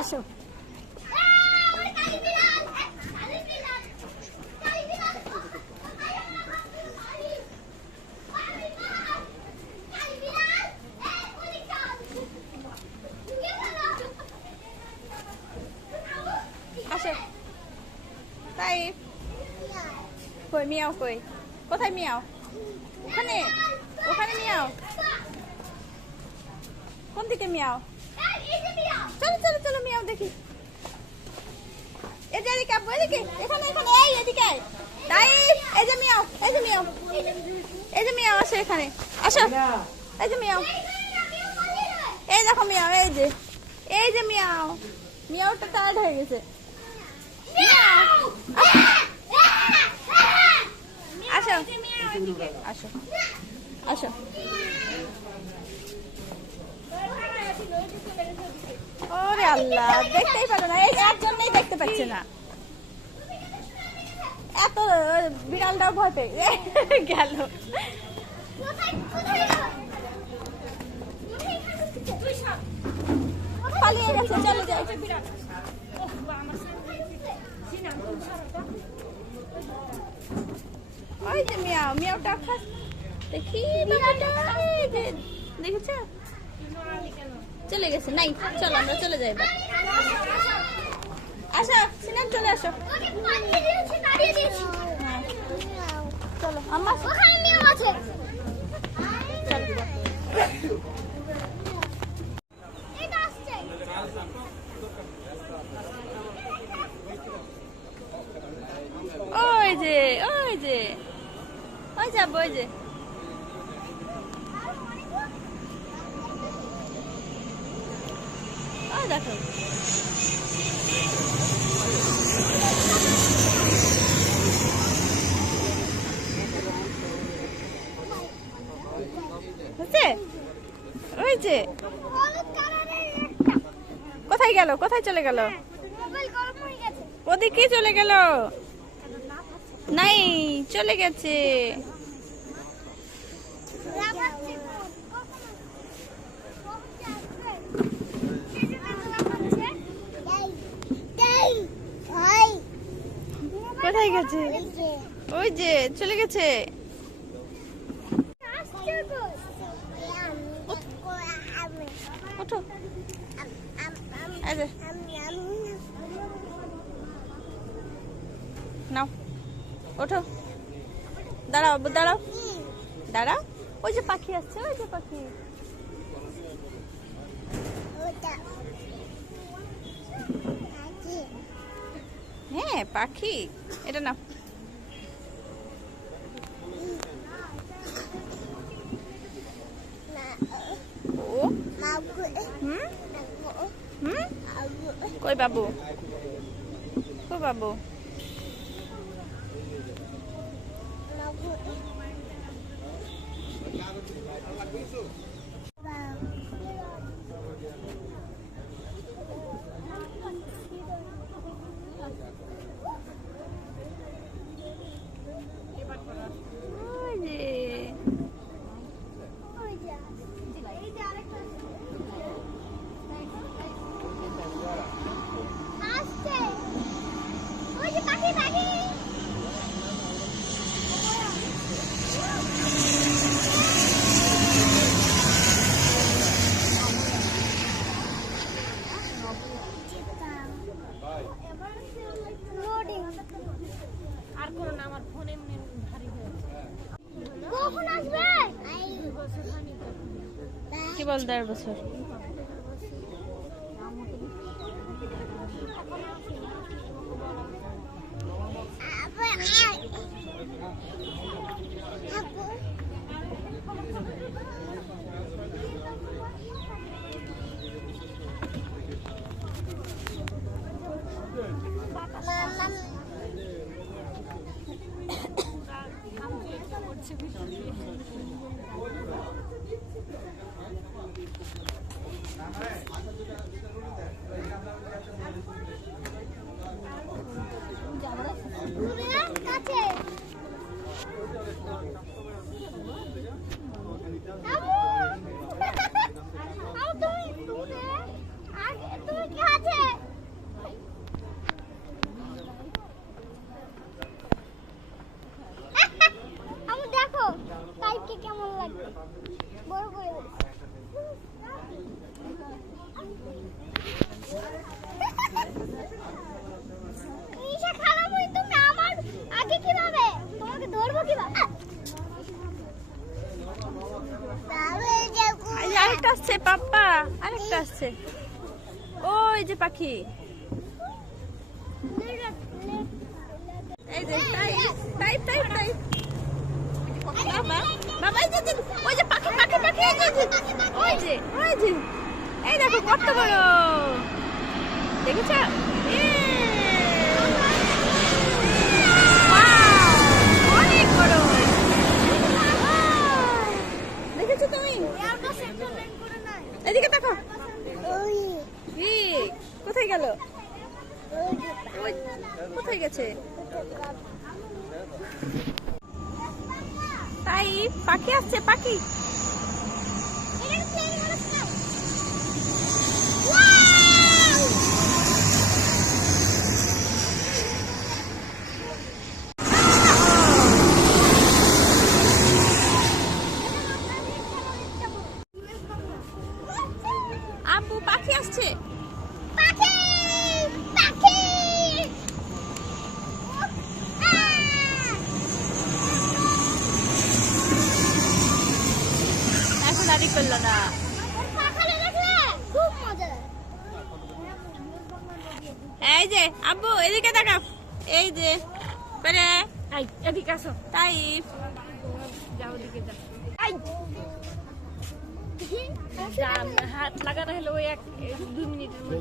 আসো। আসো। তাই কই মিয়াও কই? কোথায় মিয়াও? ওখানে, ওখানে মিয়াও। কোন দিকে মিয়াও? চলো চলো চলো মিয়াও দেখি। এই যে এদিকে আব্বু, এদিকে, এখানে এখানে, এই এদিকে তাই। এই যে মিয়াও, এই যে মিয়াও, এই যে মিয়াও, আসো এখানে আসো। এই যে মিয়াও, এই দেখো মিয়াও, এই যে মিয়াও। মিয়াওটা টায়ার্ড হয়ে গেছে। আসো আসো আসো। ওরে আল্লাহ, দেখতেই পেল না, এই একজনই দেখতে পাচ্ছে না। এত বিড়ালটাও ভয় পেয়ে গেল। পালিয়ে গেছে, চলে যাই। ওই যে মিয়াও, মিয়াওটা দেখি, দেখেছ? চলে গেছে, নাই চলো আমরা চলে যাই এবার। আসো সিনান, চলে আসো। চলো আম্মা, ওখানে মিয়াও আছে। ওই যে ওই যে ওই যাবো, ওই যে ওই দেখো। ওই যে কোথায় গেল, কোথায় চলে গেল? ওদিকে চলে গেল, নাই চলে গেছে। কোথায় গেছে? ওই যে চলে গেছে। ওঠো, নাও ওঠো, দাঁড়াও দাঁড়াও দাঁড়াও। ওই যে পাখি আসছে, ওই যে পাখি। হ্যাঁ পাখি, এটা নাও। কই বাবু, কই বাবু? কি বল ১.৫ বছর? আরেকটা আসছে। ওই যে পাখি, এই যে টাইপ টাইপ টাইপ। বাবা বাবা, এই যে ওই যে পাখি পাখি পাখি, এই যে ওই যে ওই যে, এই দেখো কত বড়, দেখেছ? অনেক বড়, দেখেছো তুমি? এদিকে দেখো, কোথায় গেল? কোথায় গেছে? তাই পাখি আসছে, পাখি। আব্বু পাখি আসছে, পাখি পাখি। এখন আদি করলো না। এই যে আব্বু এদিকে তাকাও, এই যে করে এদিকে আসো। তাই যাও, ওদিকে যাও। হাত লাগানো হলো ওই 1-2 মিনিটের মধ্যে।